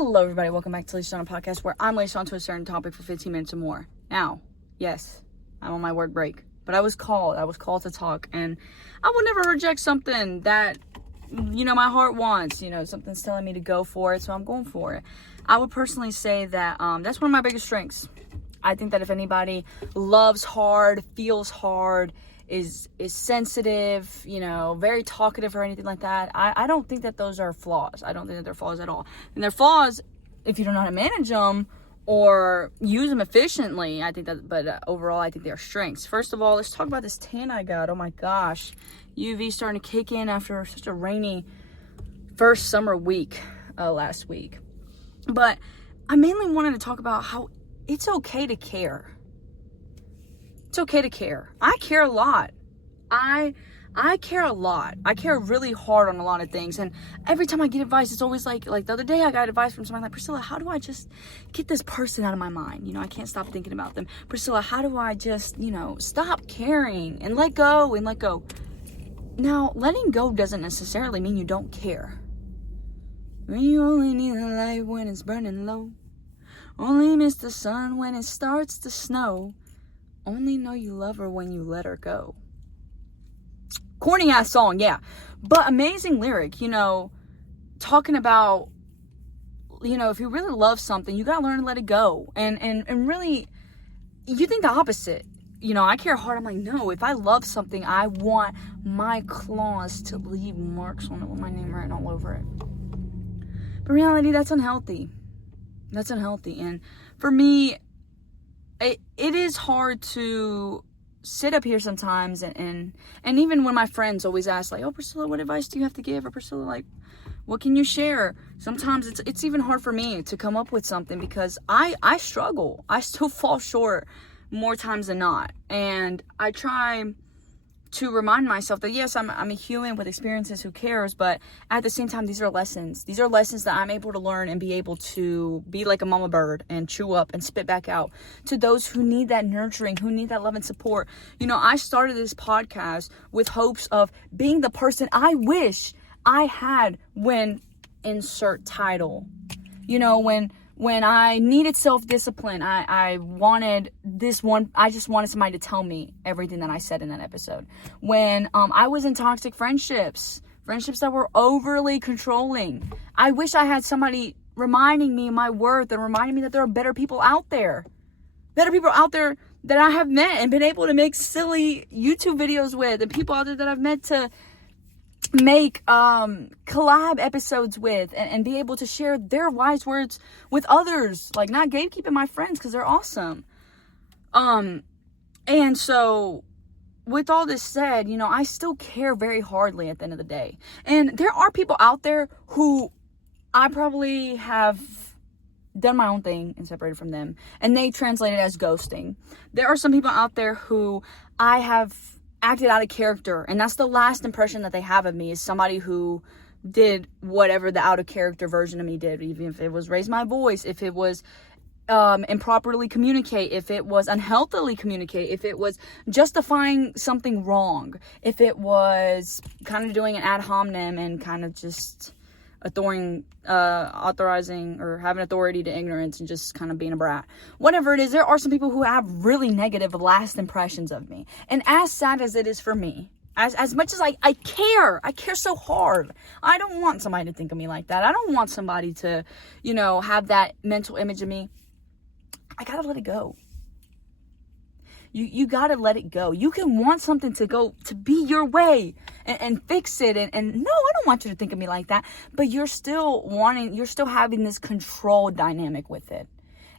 Hello, everybody. Welcome back to Laced On a Podcast, where I'm laced onto a certain topic for 15 minutes or more. Now, yes, I'm on my work break, but I was called to talk, and I would never reject something that, my heart wants. Something's telling me to go for it, so I'm going for it. I would personally say that that's one of my biggest strengths. I think that if anybody loves hard, feels hard, is sensitive, very talkative or anything like that, I don't think that those are flaws. I don't think that they're flaws at all. And they're flaws if you don't know how to manage them or use them efficiently. But overall, I think they're strengths. First of all, let's talk about this tan I got. Oh my gosh. UV starting to kick in after such a rainy first summer week last week. But I mainly wanted to talk about how it's okay to care. It's okay to care. I care a lot. I care a lot. I care really hard on a lot of things. And every time I get advice, it's always like the other day I got advice from somebody like, Priscilla, how do I just get this person out of my mind? I can't stop thinking about them. Priscilla, how do I just, stop caring and let go and let go? Now, letting go doesn't necessarily mean you don't care. When you only need the light when it's burning low. Only miss the sun when it starts to snow. Only know you love her when you let her go. Corny ass song, yeah. But amazing lyric, talking about, if you really love something, you gotta learn to let it go. And really, you think the opposite. I care hard. I'm like, no, if I love something, I want my claws to leave marks on it with my name written all over it. But in reality, that's unhealthy. That's unhealthy. And for me, it is hard to sit up here sometimes and even when my friends always ask, like, oh, Priscilla, what advice do you have to give? Or Priscilla, like, what can you share? Sometimes it's even hard for me to come up with something because I struggle. I still fall short more times than not. And I try to remind myself that, yes, I'm a human with experiences who cares, but at the same time, these are lessons. These are lessons that I'm able to learn and be able to be like a mama bird and chew up and spit back out to those who need that nurturing, who need that love and support. I started this podcast with hopes of being the person I wish I had when insert title. When I needed self-discipline, I just wanted somebody to tell me everything that I said in that episode. When I was in toxic friendships that were overly controlling, I wish I had somebody reminding me of my worth and reminding me that there are better people out there. Better people out there that I have met and been able to make silly YouTube videos with, and people out there that I've met to make collab episodes with and be able to share their wise words with others, like not gatekeeping my friends because they're awesome. And so with all this said, I still care very hardly at the end of the day. And there are people out there who I probably have done my own thing and separated from them, and they translate it as ghosting. There are some people out there who I have acted out of character, and that's the last impression that they have of me, is somebody who did whatever the out of character version of me did, even if it was raise my voice, if it was improperly communicate, if it was unhealthily communicate, if it was justifying something wrong, if it was kind of doing an ad hominem and kind of just authorizing or having authority to ignorance and just kind of being a brat. Whatever it is, there are some people who have really negative last impressions of me. And as sad as it is for me, as much as I care so hard. I don't want somebody to think of me like that. I don't want somebody to, have that mental image of me. I gotta let it go. You gotta let it go. You can want something to be your way and fix it. And no, I don't want you to think of me like that. But you're still having this control dynamic with it.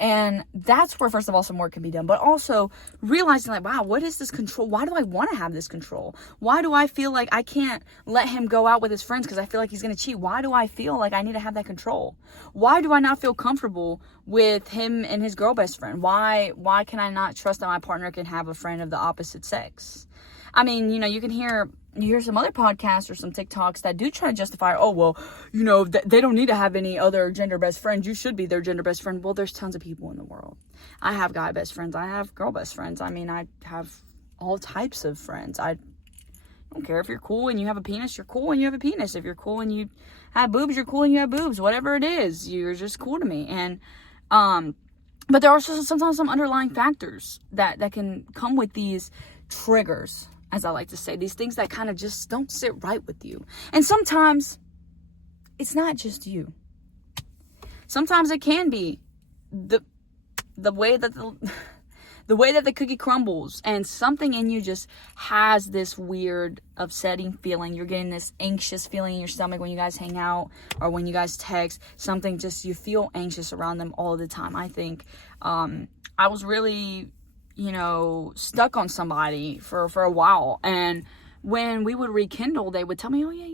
And that's where, first of all, some work can be done. But also realizing, like, wow, what is this control? Why do I want to have this control? Why do I feel like I can't let him go out with his friends because I feel like he's going to cheat? Why do I feel like I need to have that control? Why do I not feel comfortable with him and his girl best friend? Why can I not trust that my partner can have a friend of the opposite sex? I mean, you can hear some other podcasts or some TikToks that do try to justify, oh, well, they don't need to have any other gender best friends. You should be their gender best friend. Well, there's tons of people in the world. I have guy best friends. I have girl best friends. I mean, I have all types of friends. I don't care if you're cool and you have a penis, you're cool and you have a penis. If you're cool and you have boobs, you're cool and you have boobs. Whatever it is, you're just cool to me. And, but there are sometimes some underlying factors that can come with these triggers, as I like to say, these things that kind of just don't sit right with you. And sometimes it's not just you. Sometimes it can be the way that the way that the cookie crumbles, and something in you just has this weird upsetting feeling. You're getting this anxious feeling in your stomach when you guys hang out or when you guys text. Something just, you feel anxious around them all the time. I think I was really, stuck on somebody for a while, and when we would rekindle, they would tell me, oh yeah,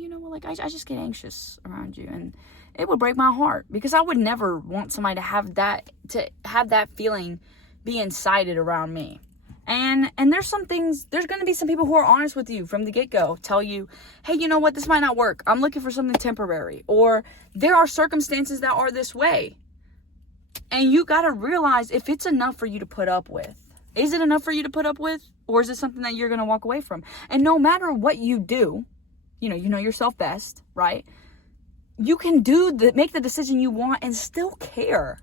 I just get anxious around you, and it would break my heart, because I would never want somebody to have that feeling be incited around me. And there's going to be some people who are honest with you from the get-go, tell you, hey, you know what, this might not work. I'm looking for something temporary, or there are circumstances that are this way. And you got to realize if it's enough for you to put up with. Is it enough for you to put up with? Or is it something that you're going to walk away from? And no matter what you do, you know yourself best, right? You can make the decision you want and still care.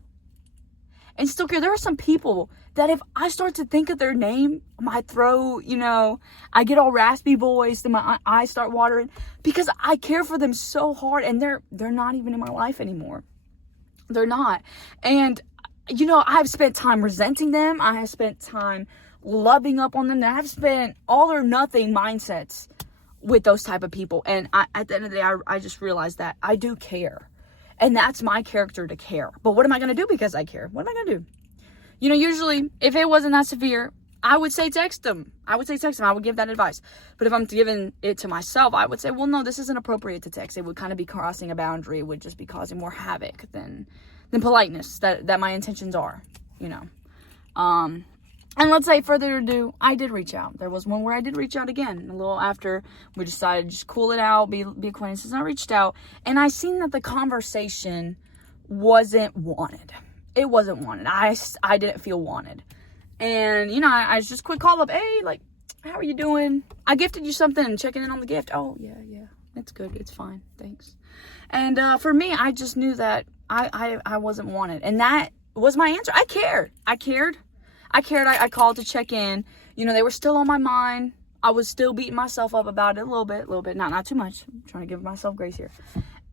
There are some people that if I start to think of their name, my throat, I get all raspy voiced and my eyes start watering, because I care for them so hard, and they're not even in my life anymore. They're not. And, I've spent time resenting them. I have spent time loving up on them. And I've spent all or nothing mindsets with those type of people. And at the end of the day, I just realized that I do care. And that's my character, to care. But what am I going to do because I care? What am I going to do? Usually, if it wasn't that severe, I would say text them. I would give that advice. But if I'm giving it to myself, I would say, well, no, this isn't appropriate to text. It would kind of be crossing a boundary. It would just be causing more havoc than politeness that my intentions are, And let's say, further ado, I did reach out. There was one where I did reach out again, a little after we decided to just cool it out, be acquaintances. And I reached out, and I seen that the conversation wasn't wanted. It wasn't wanted. I didn't feel wanted. And, I just quick call up, hey, how are you doing? I gifted you something, and checking in on the gift. Oh, yeah, it's good. It's fine. Thanks. And for me, I just knew that I wasn't wanted. And that was my answer. I cared. I called to check in. They were still on my mind. I was still beating myself up about it a little bit, not too much. I'm trying to give myself grace here.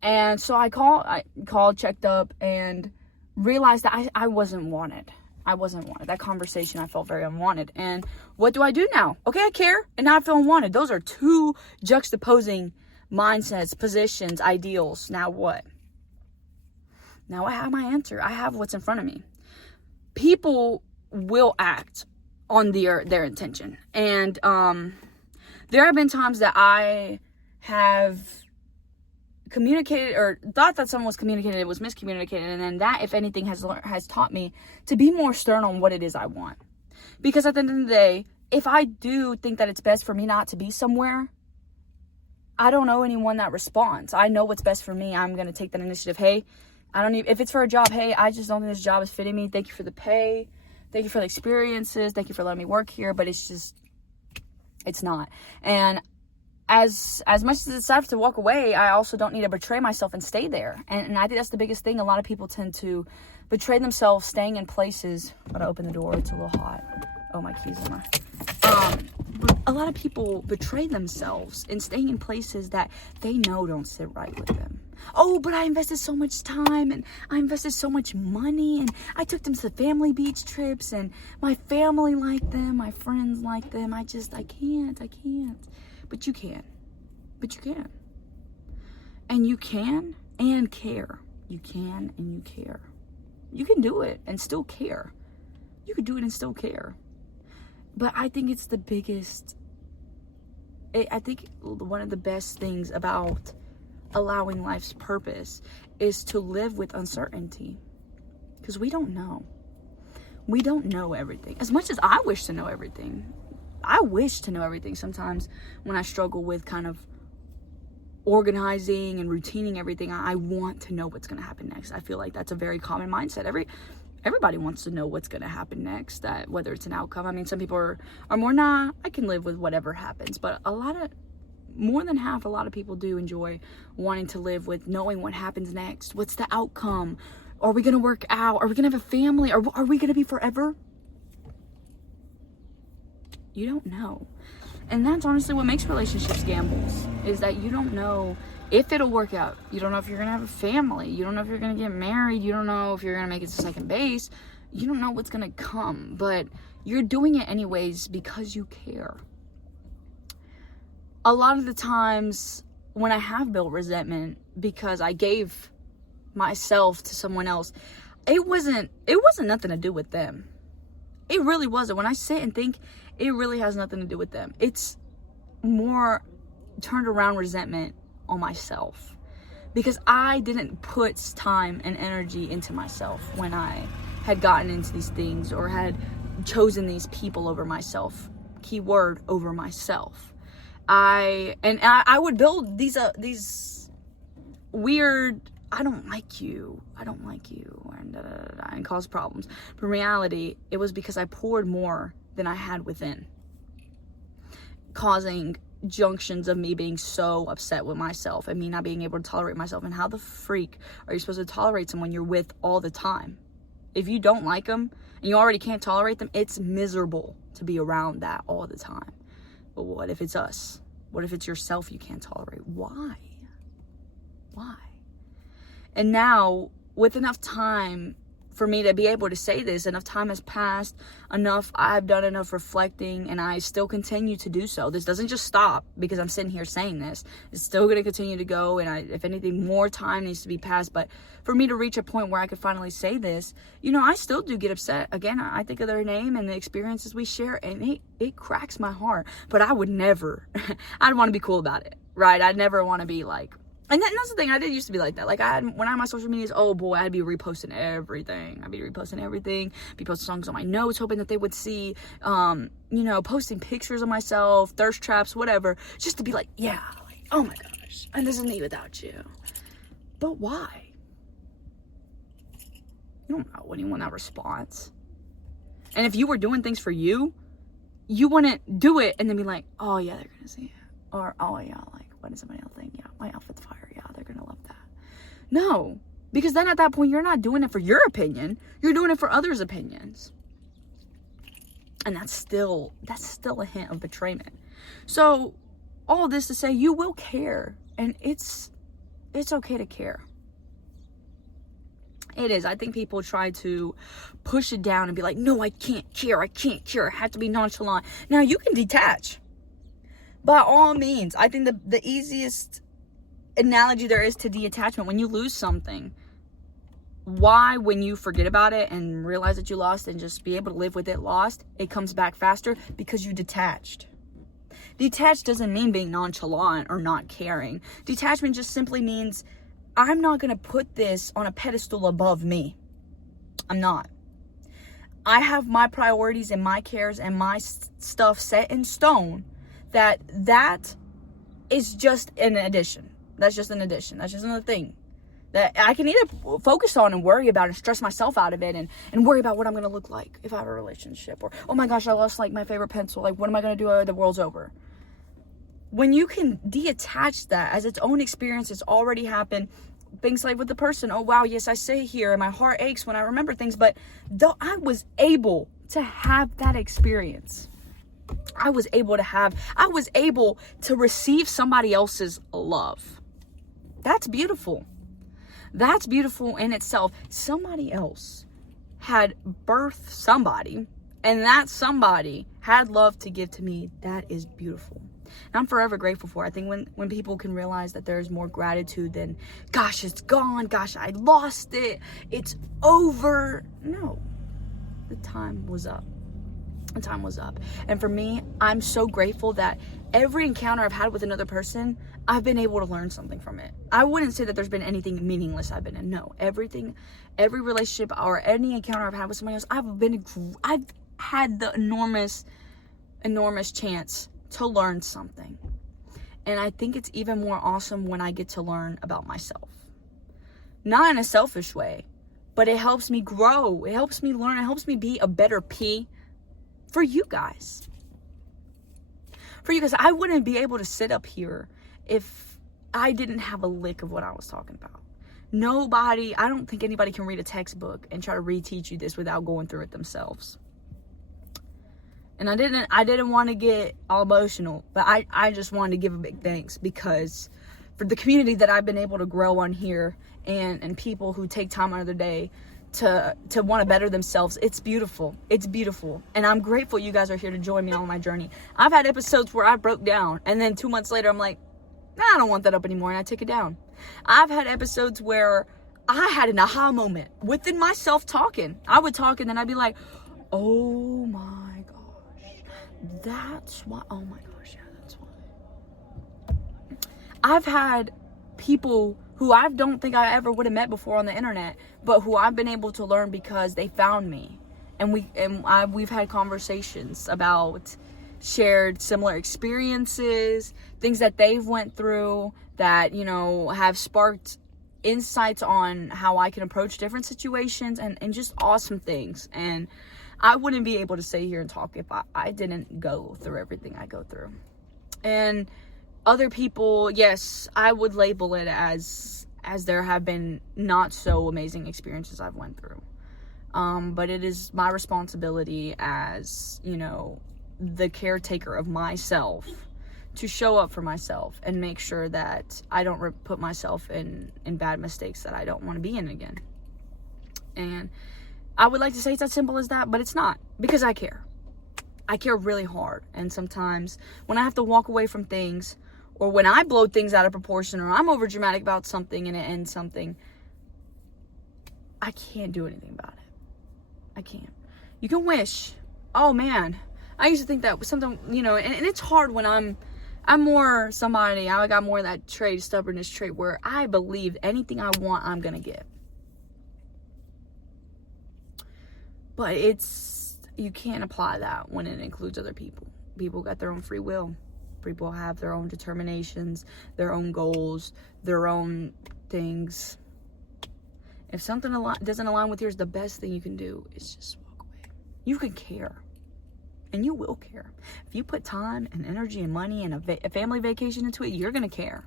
And so I called, checked up, and realized that I wasn't wanted. I wasn't wanted. That conversation, I felt very unwanted. And what do I do now? Okay, I care, and now I feel unwanted. Those are two juxtaposing mindsets, positions, ideals. Now what? Now I have my answer. I have what's in front of me. People will act on their intention. And there have been times that I have communicated or thought that someone was communicating, it was miscommunicated, and then that, if anything, has taught me to be more stern on what it is I want. Because at the end of the day, if I do think that it's best for me not to be somewhere, I don't know anyone that responds. I know what's best for me. I'm going to take that initiative. Hey, if it's for a job, hey, I just don't think this job is fitting me. Thank you for the pay. Thank you for the experiences. Thank you for letting me work here. But it's not. And as much as it's sad to walk away, I also don't need to betray myself and stay there. And I think that's the biggest thing. A lot of people tend to betray themselves staying in places. I'm gonna open the door. It's a little hot. Oh, my keys are my... a lot of people betray themselves in staying in places that they know don't sit right with them. Oh, but I invested so much time, and I invested so much money, and I took them to family beach trips, and my family liked them, my friends liked them. I can't. But you can. And you can and care. You can and you care. You can do it and still care. You can do it and still care. But I think it's the biggest... I think one of the best things about allowing life's purpose is to live with uncertainty. Because we don't know. We don't know everything. As much as I wish to know everything. I wish to know everything. Sometimes when I struggle with kind of organizing and routining everything, I want to know what's going to happen next. I feel like that's a very common mindset. Everybody wants to know what's going to happen next, that whether it's an outcome. I mean, some people are more, I can live with whatever happens. But a lot of more than half, a lot of people do enjoy wanting to live with knowing what happens next. What's the outcome? Are we going to work out? Are we going to have a family? Are we going to be forever? You don't know. And that's honestly what makes relationships gambles, is that you don't know if it'll work out. You don't know if you're going to have a family. You don't know if you're going to get married. You don't know if you're going to make it to second base. You don't know what's going to come, but you're doing it anyways because you care. A lot of the times when I have built resentment because I gave myself to someone else, it wasn't nothing to do with them. It really wasn't. When I sit and think, it really has nothing to do with them. It's more turned around resentment on myself, because I didn't put time and energy into myself when I had gotten into these things or had chosen these people over myself. Keyword, over myself. I would build these weird, I don't like you, and cause problems. But in reality, it was because I poured more than I had within, causing junctions of me being so upset with myself and me not being able to tolerate myself. And how the freak are you supposed to tolerate someone you're with all the time? If you don't like them and you already can't tolerate them, it's miserable to be around that all the time. But what if it's us? What if it's yourself you can't tolerate? Why? And now, with enough time for me to be able to say this, enough time has passed, I've done enough reflecting, and I still continue to do so. This doesn't just stop because I'm sitting here saying this. It's still going to continue to go, and if anything, more time needs to be passed. But for me to reach a point where I could finally say this, I still do get upset. Again, I think of their name and the experiences we share, and it cracks my heart. But I would never, I'd want to be cool about it, right? I'd never want to be like, and that's the thing, I did used to be like that. Like, when I had my social medias, oh boy, I'd be reposting everything. Be posting songs on my notes, hoping that they would see, posting pictures of myself, thirst traps, whatever, just to be like, yeah, like, oh my gosh, and this is me without you. But why? You don't know when you want that response. And if you were doing things for you, you wouldn't do it and then be like, oh yeah, they're gonna see it. Or, oh yeah, like, what does somebody else think? Yeah, my outfit's fire. Yeah, they're gonna love that. No, because then at that point, you're not doing it for your opinion. You're doing it for others' opinions. And that's still a hint of betrayment. So, all this to say, you will care. And it's okay to care. It is. I think people try to push it down and be like, no, I can't care. I have to be nonchalant. Now, you can detach. By all means. I think the easiest analogy there is to detachment. When you lose something, why, when you forget about it and realize that you lost and just be able to live with it lost, it comes back faster? Because you detached. Detached doesn't mean being nonchalant or not caring. Detachment just simply means I'm not going to put this on a pedestal above me. I'm not. I have my priorities and my cares and my stuff set in stone. That is just an addition. That's just an addition. That's just another thing that I can either focus on and worry about and stress myself out of it and worry about what I'm going to look like if I have a relationship, or, oh my gosh, I lost like my favorite pencil. Like, what am I going to do? The world's over. When you can detach that as its own experience, it's already happened. Things like with the person, oh wow, yes, I sit here and my heart aches when I remember things, but though I was able to have that experience, I was able to receive somebody else's love. That's beautiful. That's beautiful in itself. Somebody else had birthed somebody, and that somebody had love to give to me. That is beautiful. And I'm forever grateful for it. I think when people can realize that there's more gratitude than, gosh, it's gone. Gosh, I lost it. It's over. No, the time was up. And for me, I'm so grateful that every encounter I've had with another person, I've been able to learn something from it. I wouldn't say that there's been anything meaningless I've been in. No, every relationship or any encounter I've had with somebody else, I've had the enormous chance to learn something. And I think it's even more awesome when I get to learn about myself. Not in a selfish way, but it helps me grow. It helps me learn. It helps me be a better P for you guys. for you guys. I wouldn't be able to sit up here if I didn't have a lick of what I was talking about. I don't think anybody can read a textbook and try to reteach you this without going through it themselves. And I didn't want to get all emotional, but I just wanted to give a big thanks, because for the community that I've been able to grow on here, and people who take time out of their day to want to better themselves, it's beautiful. It's beautiful. And I'm grateful you guys are here to join me on my journey. I've had episodes where I broke down, and then 2 months later I'm like, nah, I don't want that up anymore, and I take it down. I've had episodes where I had an aha moment within myself talking. I would talk, and then I'd be like, oh my gosh, that's why. Oh my gosh, yeah, that's why. I've had people who I don't think I ever would have met before on the internet, but who I've been able to learn because they found me, and we've had conversations about shared similar experiences, things that they've went through that, you know, have sparked insights on how I can approach different situations, and just awesome things. And I wouldn't be able to sit here and talk if I didn't go through everything I go through. And other people, yes, I would label it as there have been not so amazing experiences I've went through. But it is my responsibility as, you know, the caretaker of myself to show up for myself and make sure that I don't put myself in bad mistakes that I don't want to be in again. And I would like to say it's as simple as that, but it's not, because I care. I care really hard. And sometimes when I have to walk away from things, or when I blow things out of proportion, or I'm over dramatic about something and it ends something, I can't do anything about it. I can't. You can wish. Oh man, I used to think that was something, you know, and it's hard when I'm more somebody, I got more of that stubbornness trait, where I believe anything I want, I'm gonna get. But you can't apply that when it includes other people. People got their own free will. People have their own determinations, their own goals, their own things. If something doesn't align with yours, the best thing you can do is just walk away. You can care. And you will care. If you put time and energy and money and a family vacation into it, you're going to care.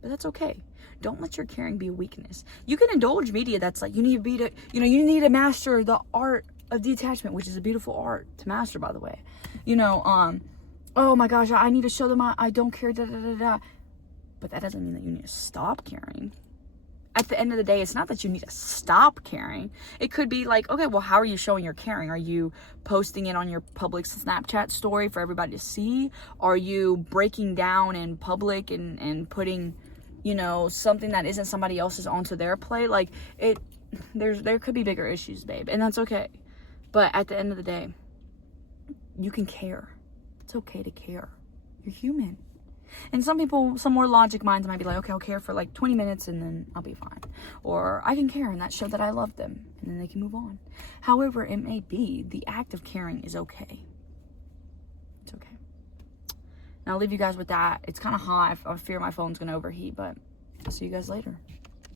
But that's okay. Don't let your caring be a weakness. You can indulge media that's like, you need to master the art of detachment, which is a beautiful art to master, by the way. Oh my gosh, I need to show them I don't care, da da da da. But that doesn't mean that you need to stop caring. At the end of the day, it's not that you need to stop caring. It could be like, okay, well, how are you showing your caring? Are you posting it on your public Snapchat story for everybody to see? Are you breaking down in public and putting, something that isn't somebody else's onto their plate? Like, there could be bigger issues, babe, and that's okay. But at the end of the day, you can care. It's okay to care. You're human. And some people, some more logic minds might be like, okay, I'll care for like 20 minutes and then I'll be fine. Or I can care and that show that I love them, and then they can move on. However it may be, the act of caring is okay. It's okay. And I'll leave you guys with that. It's kind of hot. I fear my phone's going to overheat, but I'll see you guys later.